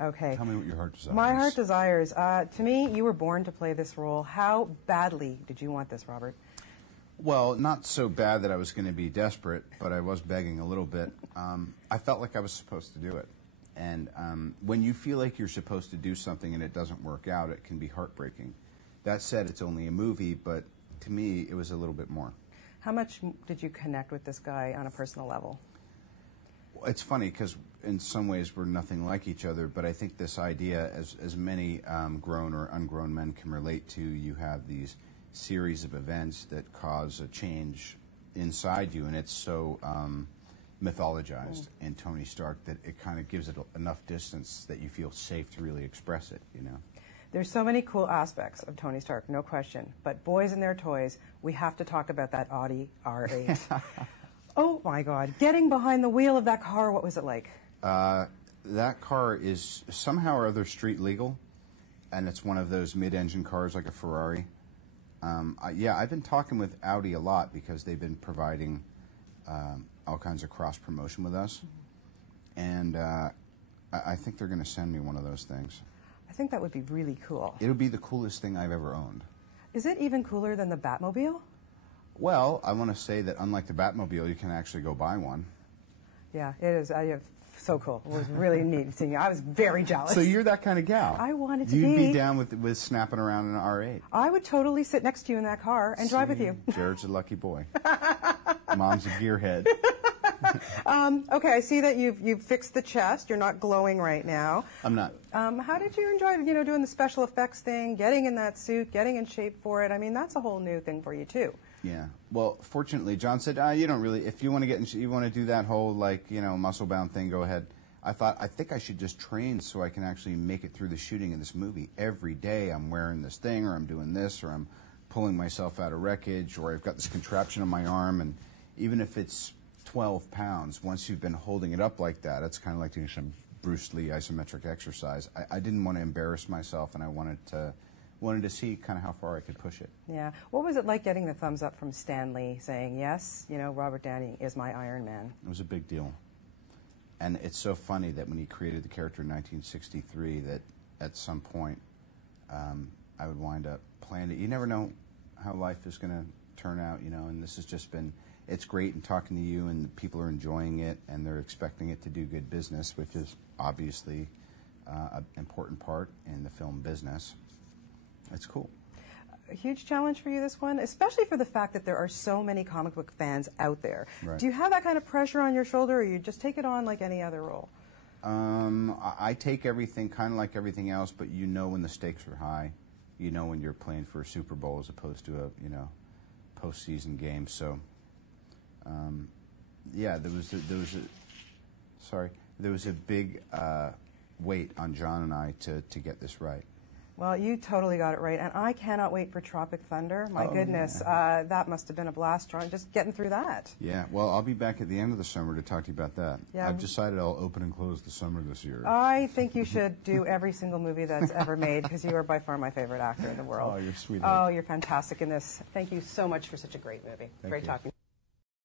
Okay. Tell me what your heart desires. My heart desires. To me, you were born to play this role. How badly did you want this, Robert? Well, not so bad that I was going to be desperate, but I was begging a little bit. I felt like I was supposed to do it. And when you feel like you're supposed to do something and it doesn't work out, it can be heartbreaking. That said, it's only a movie, but to me, it was a little bit more. How much did you connect with this guy on a personal level? It's funny because in some ways we're nothing like each other, but I think this idea, as many grown or ungrown men can relate to, you have these series of events that cause a change inside you, and it's so mythologized in Tony Stark that it kind of gives it enough distance that you feel safe to really express it, you know. There's so many cool aspects of Tony Stark, no question. But boys and their toys, we have to talk about that Audi R8. Oh my God. Getting behind the wheel of that car, what was it like? That car is somehow or other street legal, and it's one of those mid-engine cars like a Ferrari. Yeah, I've been talking with Audi a lot because they've been providing all kinds of cross-promotion with us. And I think they're going to send me one of those things. I think that would be really cool. It would be the coolest thing I've ever owned. Is it even cooler than the Batmobile? Well, I want to say that unlike the Batmobile, you can actually go buy one. Yeah, it is. So cool. It was really neat seeing you. I was very jealous. So you're that kind of gal. I wanted to be. You'd be down with snapping around in an R8. I would totally sit next to you in that car and drive with you. Jared's a lucky boy. Mom's a gearhead. Okay, I see that you've fixed the chest. You're not glowing right now. I'm not. How did you enjoy, doing the special effects thing, getting in that suit, getting in shape for it? I mean, that's a whole new thing for you too. Yeah. Well, fortunately, John said, you don't really. If you want to you want to do that whole muscle bound thing, go ahead. I think I should just train so I can actually make it through the shooting of this movie. Every day I'm wearing this thing, or I'm doing this, or I'm pulling myself out of wreckage, or I've got this contraption on my arm, and even if it's 12 pounds, once you've been holding it up like that, it's kind of like doing some Bruce Lee isometric exercise. I didn't want to embarrass myself, and I wanted to see kind of how far I could push it. Yeah. What was it like getting the thumbs up from Stan Lee saying, yes, Robert Downey is my Iron Man? It was a big deal. And it's so funny that when he created the character in 1963 that at some point I would wind up playing it. You never know how life is going to turn out, and this has just been, it's great in talking to you, and people are enjoying it, and they're expecting it to do good business, which is obviously an important part in the film business. It's cool. A huge challenge for you, this one, especially for the fact that there are so many comic book fans out there. Right. Do you have that kind of pressure on your shoulder, or you just take it on like any other role? I take everything kind of like everything else, but when the stakes are high. When you're playing for a Super Bowl as opposed to a, postseason game. So, yeah, there was a big weight on John and I to get this right. Well, you totally got it right, and I cannot wait for Tropic Thunder. My goodness, yeah. That must have been a blast, John, just getting through that. Yeah, well, I'll be back at the end of the summer to talk to you about that. Yeah. I've decided I'll open and close the summer this year. I think you should do every single movie that's ever made, because you are by far my favorite actor in the world. Oh, you're sweet. Oh, you're fantastic in this. Thank you so much for such a great movie. Thank Great you. talking.